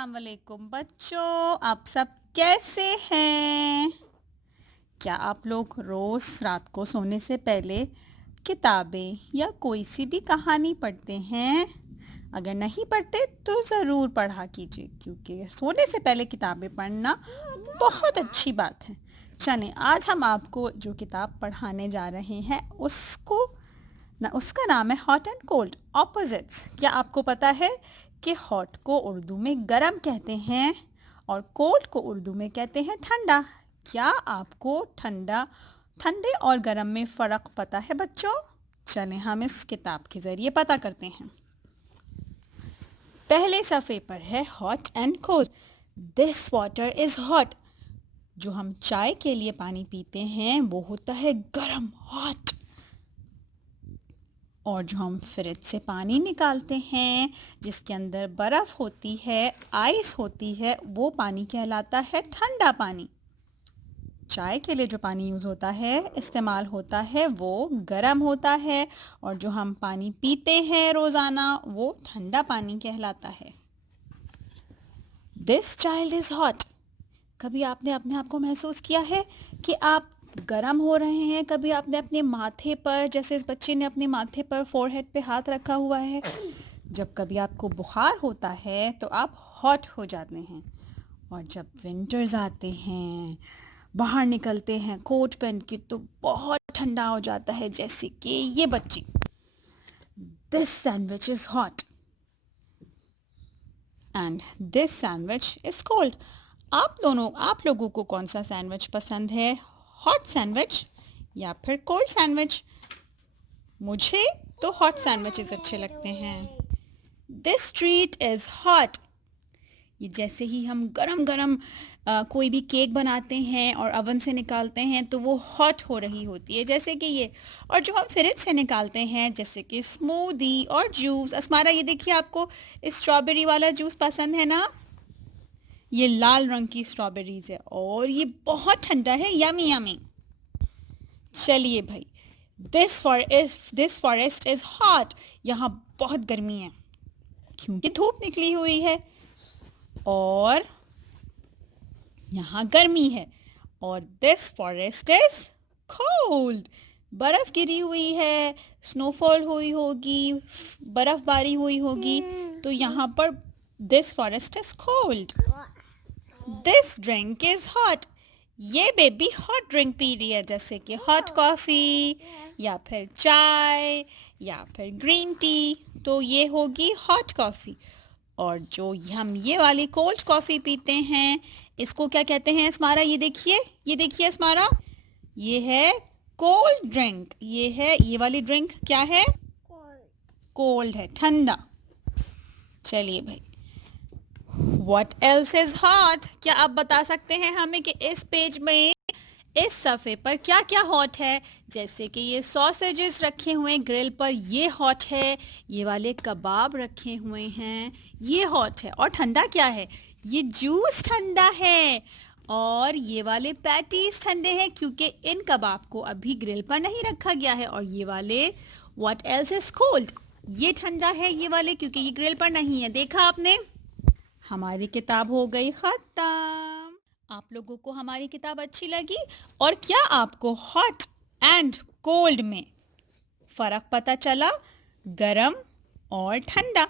अस्सलाम वालेकुम बच्चों, आप सब कैसे हैं? क्या आप लोग रोज़ रात को सोने से पहले किताबें या कोई सी भी कहानी पढ़ते हैं? अगर नहीं पढ़ते तो ज़रूर पढ़ा कीजिए क्योंकि सोने से पहले किताबें पढ़ना बहुत अच्छी बात है। चलें, आज हम आपको जो किताब पढ़ाने जा रहे हैं उसका नाम है हॉट एंड कोल्ड ऑपोजिट्स। क्या आपको पता है कि हॉट को उर्दू में गरम कहते हैं और कोल्ड को उर्दू में कहते हैं ठंडा। क्या आपको ठंडे और गरम में फ़र्क पता है बच्चों? चलें हम इस किताब के ज़रिए पता करते हैं। पहले सफ़े पर है hot and cold. This water is hot. जो हम चाय के लिए पानी पीते हैं वो होता है गरम, हॉट। और जो हम फ्रिज से पानी निकालते हैं जिसके अंदर बर्फ़ होती है, आइस होती है, वो पानी कहलाता है ठंडा पानी। चाय के लिए जो पानी यूज़ होता है, इस्तेमाल होता है, वो गरम होता है और जो हम पानी पीते हैं रोज़ाना वो ठंडा पानी कहलाता है। This child is hot. कभी आपने अपने आप को महसूस किया है कि आप गरम हो रहे हैं? कभी आपने अपने माथे पर, जैसे इस बच्चे ने अपने माथे पर फोरहेड पे हाथ रखा हुआ है, जब कभी आपको बुखार होता है तो आप हॉट हो जाते हैं। और जब विंटर्स आते हैं, बाहर निकलते हैं कोट पहन के, तो बहुत ठंडा हो जाता है, जैसे कि ये बच्ची। This sandwich is hot and this sandwich is cold. आप लोगों को कौन सा सैंडविच पसंद है, हॉट सैंडविच या फिर कोल्ड सैंडविच? मुझे तो हॉट सैंडविचेस अच्छे लगते हैं। This treat is hot. ये जैसे ही हम गरम गरम कोई भी केक बनाते हैं और अवन से निकालते हैं तो वो हॉट हो रही होती है, जैसे कि ये। और जो हम फ्रिज से निकालते हैं जैसे कि स्मूदी और जूस। अस्मारा, ये देखिए, आपको स्ट्रॉबेरी वाला जूस पसंद है ना? ये लाल रंग की स्ट्रॉबेरीज है और ये बहुत ठंडा है, यमी यमी। चलिए भाई, दिस फॉरेस्ट इज हॉट। यहाँ बहुत गर्मी है क्योंकि धूप निकली हुई है और यहाँ गर्मी है। और दिस फॉरेस्ट इज कोल्ड। बर्फ गिरी हुई है, स्नोफॉल हुई होगी, बर्फबारी हुई होगी, तो यहाँ पर this forest is cold. This drink is hot. ये बेबी हॉट ड्रिंक पी रही है, जैसे कि हॉट कॉफ़ी या फिर चाय या फिर ग्रीन टी, तो ये होगी हॉट कॉफ़ी। और जो हम ये वाली कोल्ड कॉफ़ी पीते हैं इसको क्या कहते हैं अस्मारा? ये देखिए अस्मारा, ये है कोल्ड ड्रिंक। ये वाली ड्रिंक क्या है? कोल्ड है, ठंडा। चलिए भाई, What else is hot? क्या आप बता सकते हैं हमें कि इस पेज में, इस सफ़े पर क्या क्या हॉट है? जैसे कि ये सॉसेजेस रखे हुए हैं ग्रिल पर, ये हॉट है। ये वाले कबाब रखे हुए हैं, ये हॉट है। और ठंडा क्या है? ये जूस ठंडा है। और ये वाले पैटीज ठंडे हैं क्योंकि इन कबाब को अभी ग्रिल पर नहीं रखा गया है। और ये वाले What else is cold? ये ठंडा है, ये वाले, क्योंकि ये ग्रिल पर नहीं है। देखा आपने? हमारी किताब हो गई ख़त्म। आप लोगों को हमारी किताब अच्छी लगी? और क्या आपको हॉट एंड कोल्ड में फ़र्क पता चला, गरम और ठंडा?